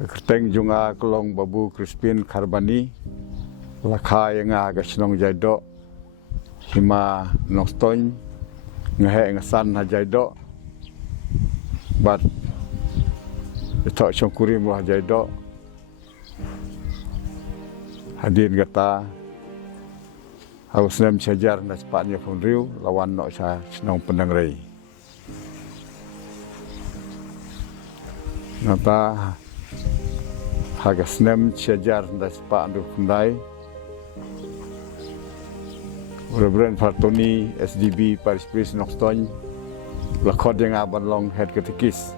Kerteng junga kelong babu Crispin Karbani lakha yang agak senong jaido hima noston ngehe ngasan ha jaido bat itu syukuri muah jaido hadir kata harus nem sejar naspatnya funriu lawan no sa senong pendengrei nata hagas nem sejar naspat andu kundai Reverend Fartoni SDB Paris Priest Noxton lakod yang aban long head ketikis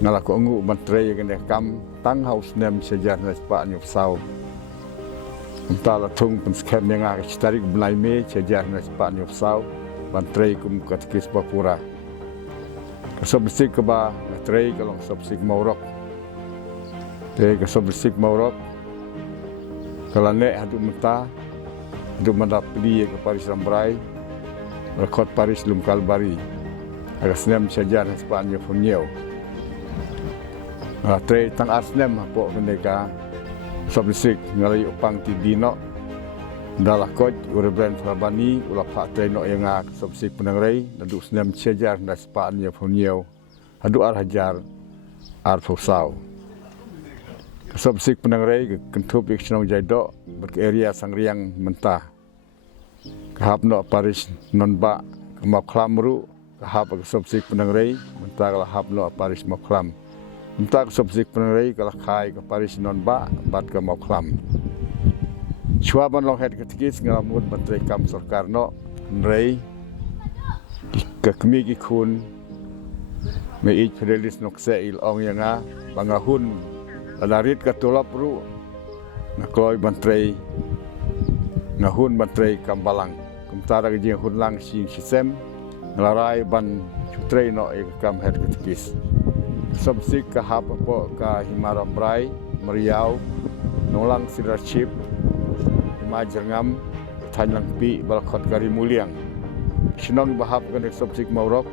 ngalako ungu mantre yang kam tang haus nem sejar naspat nyuk sau entah tung penskem yang agak tarik belai me sejar naspat nyuk sau mantre kum ketikis Papura kesobsik keba mantre kalong sobsik maurok te kesobsik maurok kalane hadu menta hadu mandap peli ke Paris Rambrai rekod Paris Lum Kalbari agak senem sejar naspat nyuk funyeu tre tang asnem po kendeka sobsik ngalai upang ti dino dalah kod Reverend Frabani ulah pak treno yang ngak sobsik penangrai dadu senem sejar naspat nyuk funyeu hadu ar hajar ar fusau sobsik penangrai kentup iksenong jaido berke area sangriang mentah kahap no Paris nonba kemap klamru kahap sobsik penangrai mentah kahap no Paris mapklam entah subsik pengerai kalau kai ke Paris nonba bat ke Moklam. Cuaban long head ketikis ngalamut Menteri Kam Soekarno nrei ke kemigi kun meij Fidelis nokse il ong yanga bangahun adarit ke tulap ru ngakloi Menteri ngahun Menteri Kambalang kumtara ke jing hunlang sing sisem ngelarai ban cutrei no kam head ketikis. Subsik kahap apa ka Himaram Brai, Meriau, Nolang Sidarchip, Hima Jerngam, Tanjang Pi, Balkot Kari Muliang. Senong bahap kena subsik Maurok,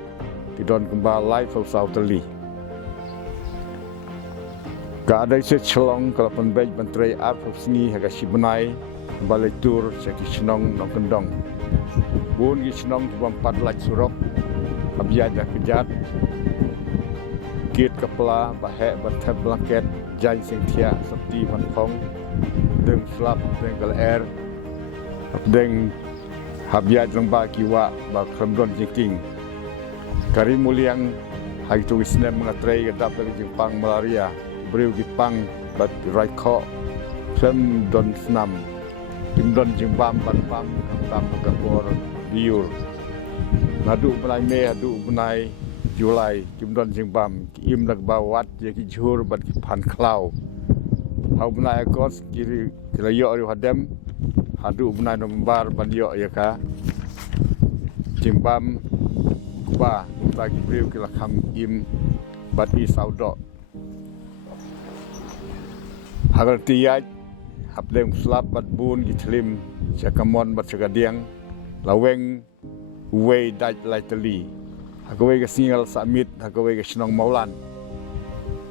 Tidon Kembal Live Fausau Teli. Ka ada isi celong kalau penbej Menteri Arfuf Sni Haga Sibenai, Balai Tur, Seki Senong Nong Kendong. Bun gi Senong Tubang Padlaj Surok, Abiyad Kejat, Kit kepala bahek bertep blanket jain sing tia seperti manfong deng slap deng gal air deng habiat lengba kiwa ba kremdon jingking kari muliang hari tu isnem mengatrai gedap dari Jepang malaria beriu Jepang bat raiko klem don senam timdon jimbam ban pam tam gabor diur nadu benai me adu benai Julai Jumdon Jingbam im lag bawat je ki jhur bat ki phan khlau hau bnai kos kiri kilayo ri hadem hadu bnai nombar banyo ya ka Jingbam kuba ta ki briu ki lakham im bat i saudo hagal tiyaj habdem slap bat bun ki thlim chakamon bat chagadiang laweng wei daj laitali Hagawai ke singal samit, hagawai ke senong maulan.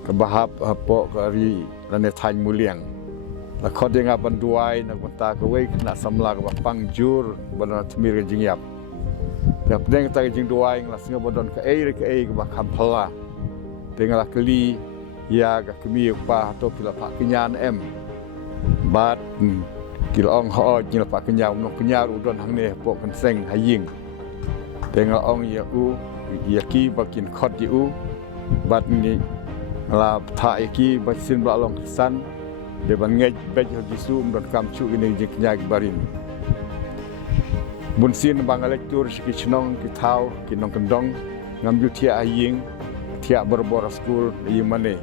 Kebahap hapo kari lane thain muliang. Lakod yang aban duai nak benta kawai kena samla ke bapang jur badon tmir ke jingyap. Ya pedeng ta ke jing duai nglas nga badon ke ke bakam phala. Tengah keli ya ke kemi pa atau pila pak kenyan em. Bat kilong ho jil pak kenyau nok kenyar udon hang ne po kenseng haying. Tengah ong ya yaki bakin khot yu bat ni la tha yaki basin ba long san de ban ngej bej gisum don kam chu ini jik nyag barin bunsin bang lektur sikichnong ki thau ki nong kendong ngam yu thia aying thia borbor school yi mane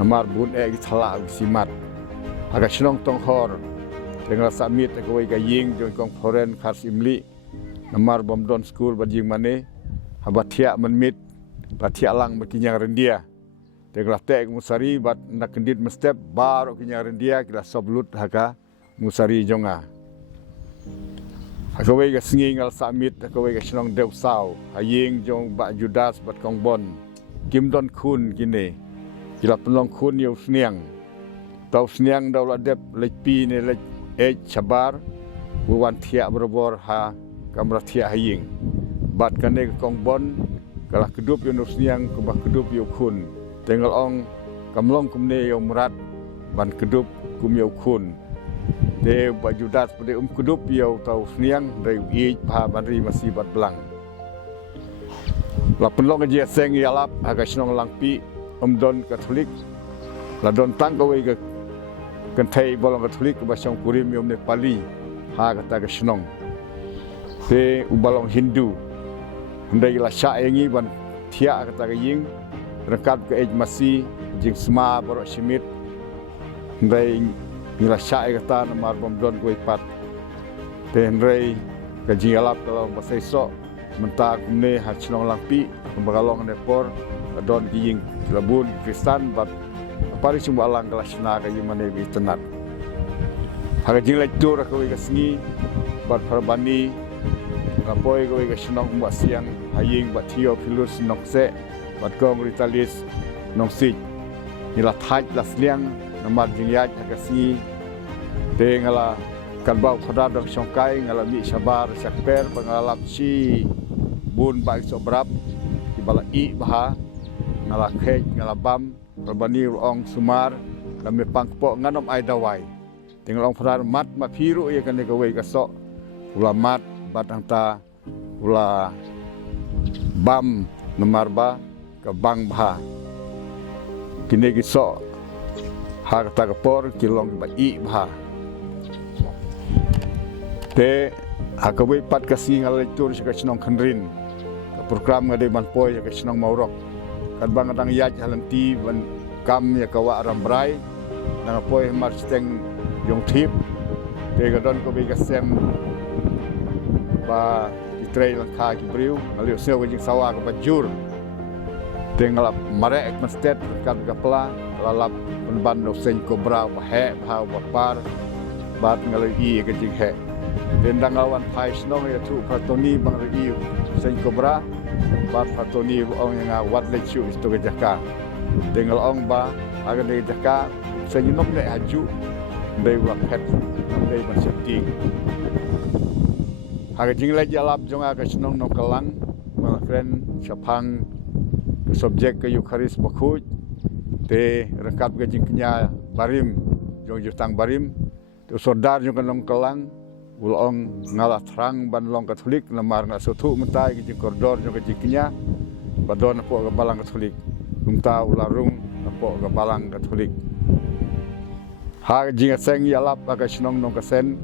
amar bun e thala simat aga chnong tong hor tengla samit ko ga ying jong kong foreign khars imli amar bomdon school bajing mane habatia menmit batia lang berkinyang rendia teglah tek musari bat nak kendit mestep baru kinyang rendia kila soblut haka musari jonga hakawai ga singing al samit hakawai ga senong deu sau haying jong ba judas bat kongbon kim don kun kini kila penlong kun yo sniang tau sniang dau la dep lek pi ne lek chabar wan thia berbor ha kamra thia haying bat kane kong bon kalah kedup yo sniang kubah kedup yo kun tenggal ong kamlong kumne yo murat ban kedup kum yo kun de bajudat pada kedup yo tau sniang dari i pa banri masih bat belang la penlong je seng yalap aga snong langpi don Katolik la don tangkawe ga kantai bolong Katolik ba syong kurim yom Nepali ha kata ga snong te ubalong Hindu ndai la sha yengi ban thia kata ga ying rekat ke ej masi jing sma borok simit ndai ngila sha kata namar bom don ko ipat te ndai ka jingalap kalau basai so menta kumne ha snong langpi bagalong nepor don giying labun Kristan bat pari sumba alang kelasna ka yimane bi tenat haga jing lectur ka wi gasngi bat pharbani rapoi ka wi gasnong ba siang haying bat thio philus nokse bat gong ritalis nongsik nila thaj lasliang namar jing yaj haga singi te ngala kalbau khada dong songkai ngala mi sabar sakper pangalap si bun ba sobrap bala i baha ngala khej ngala bam rabani ong sumar kami pangpo nganom ai dawai tinggal ong phrar mat ma phiru ye kan ga wei ka so ula mat batang ta ula bam namarba ka bang baha kini gi so har ta ka por kilong ba i baha te akawi pat kasi ngala tur sa kasnong khanrin program ngade man poy ya kasnong maurok kan bang atang yaj halanti ban kam ya kawa rambrai nang poy mar steng yong thip te ga don ko bi kasem ba itrei lang kha ki briu ali seo ga jing sawa ka bajur te ngalap mare ek mastet kan ga pla lalap ban no sen ko bra ba he ba par bat ngalai i ga jing he den dangawan pai snong ya tu patoni bang ri sen ko bra bat patoni ong nga wat le chu isto ga jaka dengal ong ba aga de jaka sen nom le haju dei wa pet dei ban septi aga jing la jalap jong aga snong no kalang malkren chapang ke subjek ke Eucharis bakhuj te rekap ga jing knya barim jong jutang barim tu sodar jong kanong kalang ulong ngala terang ban long Katolik namar na sotu mentai ki kordor jong ki kinya badon po ga balang Katolik umta ularung po ga balang Katolik ha jinga seng yalap aga snong nong kasen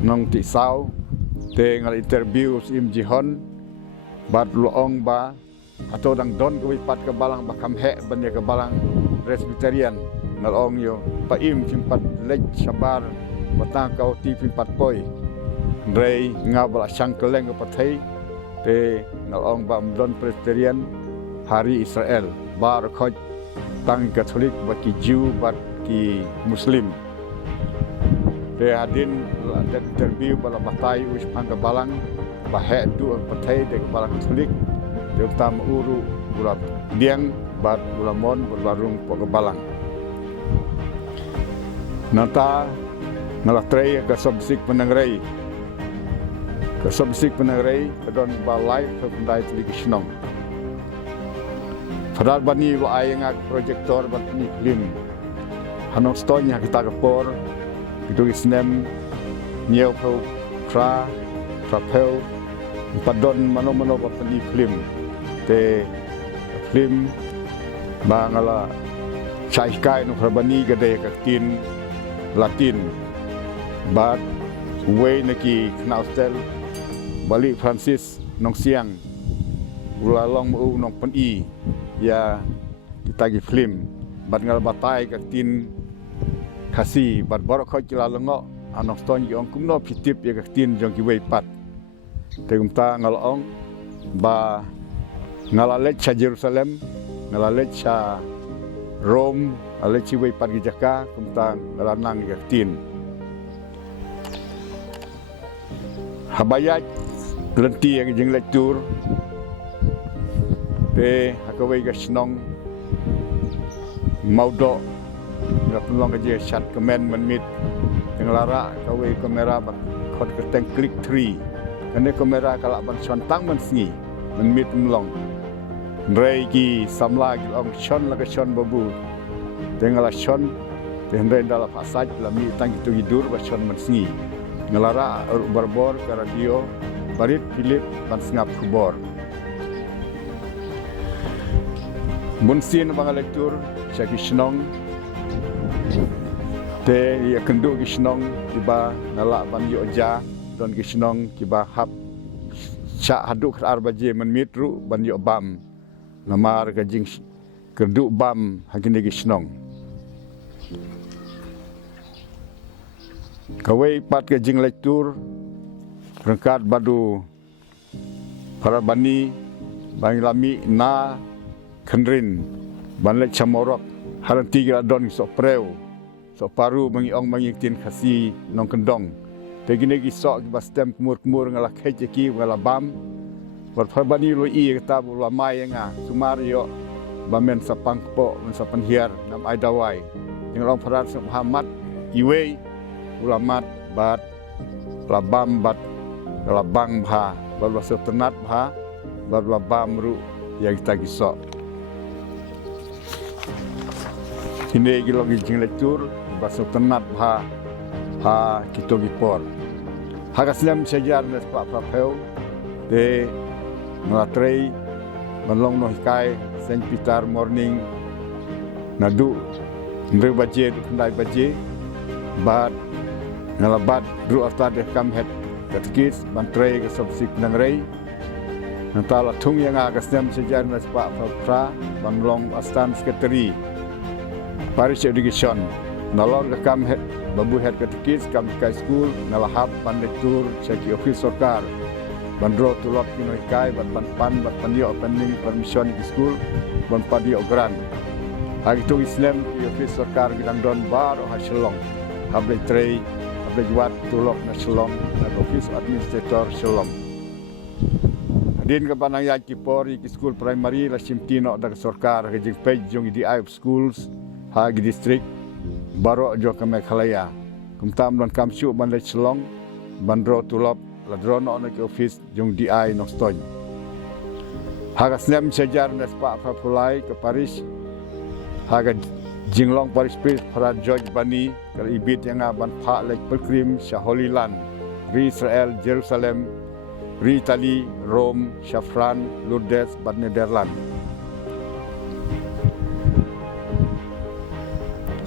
nong ti sau te ngal interview sim jihon bad luong ba atau dang don ko pat ka balang bakam he ban ya ka balang Presbyterian ngalong yo paim simpat lej sabar batang kau ti pimpat poi rei ngabla sangkeleng ke pathai te ngalong ba don Presbyterian hari Israel bar khoj tang Katolik baki Jew bat ki Muslim te adin la interview bala batai us pang balang bahe du pathai de balang Katolik de utam uru bulat diang bat bulamon berbarung po balang nata ngalaktrei ke subsik penangrai kedon balai pendai teligi snong fadal bani wa ayang projektor bat ni film hanong stonya kita kapor itu isnem niau pau tra trapel padon mano bat ni film te film bangala chaikai no rabani gade katin Latin bat way naki knaustel balik Francis nong siang ulalong mau nong pen i ya kita gi film bat ngal batai katin kasi bat borok khoj kilalongo anong ston gi ong kumno pitip ya katin jong ki way pat tegumta ngal ong ba ngalalet sa Jerusalem ngalalet sa Rome alai ciwai pagi jaka kumtang ranang yaktin habayat lenti yang jeng lectur te hakawai ga snong mau dok nggak peluang aja chat komen menmit yang lara kawe kamera bat khot keteng klik 3 kene kamera kalau ban contang mensengi menmit melong regi samla gilong chon laga chon babu tengala chon tendre dalam pasaj lami tang itu hidur ba chon mensengi ngelara barbor ke radio barit Philip ban sengap kubor munsin bang lektur caki senong te ya kendu ki senong kiba nala ban yo ja don ki senong kiba hap cha haduk arbaje menmitru ban yo bam lamar ka jing kendu bam hakine ki senong kawai pat ke jing lektur rengkat badu para bani bang lami na khenrin ban lek chamorok haran tiga don so preu so paru mangiong mangitin khasi nong kendong tegine gi sok ba stem kumur ngala khejeki ngala bam par para bani lo i kata bu lamai nga sumario bamen sapang po men sapan hiar nam ai dawai yang long parat Muhammad iwe ulamat bat labam bat labang bha bat setenat bha bat labam ru yang kita gisok kini gilo gijing lektur bat setenat bha ha kito gipor hagaslam sejar nes pak papeu de ngelatrei menlong no hikai Saint Peter morning nadu ndre baje ndai baje bat ngalabat dru arta de kam het katkis bantrei ke subsik nangrei nantala thung yang agasnem sejar nas pa fra banlong astan sekretari parish education nalor ke kam het babu het katkis kam kai school nalahap pandektur ceki office sarkar bandro tulok kinoi kai ban pandio opening permission di school ban padio grant agi tu Islam di office sarkar gidang don bar hasilong hable trei Bejwat tulok na Shalom na office administrator Shalom. Din ka banang ya kipori ki school primary la simtino da sarkar ke jing page jong di of schools ha gi district baro jo ka Meghalaya. Kumtam don kamsu ban le Shalom bandro tulok la drono na ki office jong di no stoy. Ha ga snem sejar na spa pulai ke Paris ha ga jinglong Paris Place para George Bani kal ibit yang aban pha lek pelkrim Holy Land ri Israel Jerusalem ri Italy Rome Shafran Lourdes bad Netherlands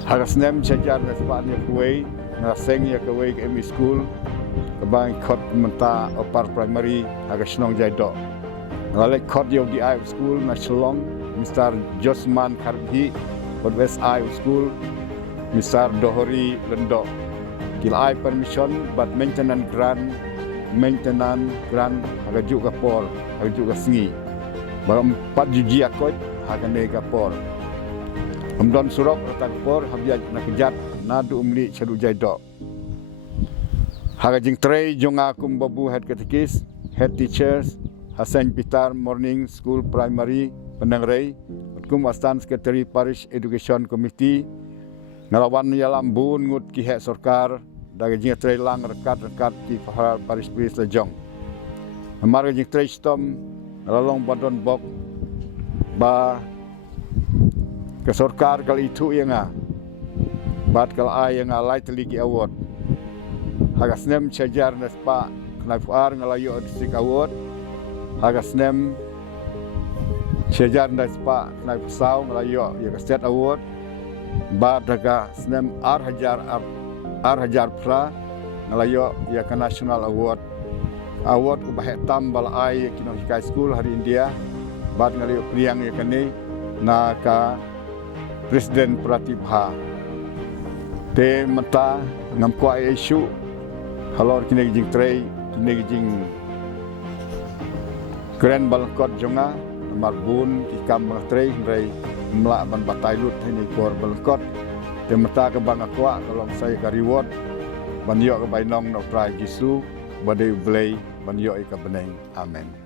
hagasnem sejar na Spanya kuwei na seng ya kuwei ke school ke bang khot menta opar primary hagasnong jaido ngalek khot yo di school na Shalom Mr. Josman Karbhi West Eye School, Mr. Dohori Lendo. Kilai permission but maintenance grant agak juga por, agak juga sengi. Baram 4 juji akot agak nega por. Amdon surok letak por habiat nak kejat nadu umli cadu jaido. Agak jing trei jonga kum babu head katekis, head teachers, Saint Peter Morning School Primary Penangrai. Kum astan sekretari Parish Education Committee ngelawan yalam bun ngut ki hek sarkar daga jing trei lang rekat ki Parish Police Lejong amar jing trei stom lalong badon bok ba ke sarkar kali itu yang bat kal ay yang alai teliki award hagasnem sejar nespa knaifar ngalayo district award hagasnem sejar nespa naik pesau ngelayo ya state award bar daga snem ar hajar pra ngelayo ya ke national award ke bahek tambal ai kino hikai school hari India bar ngelayo priang ya kene na ka presiden Pratibha te mata ngamkwa isu halor kine jing trei kine jing grand balkot jonga marbun kikam trei rei melak ban batai lut ini kor balkot te mata ke bang akwa kalau saya ka reward ban yo ke bainong no pra Gisu badai blay ban yo ka beneng amen.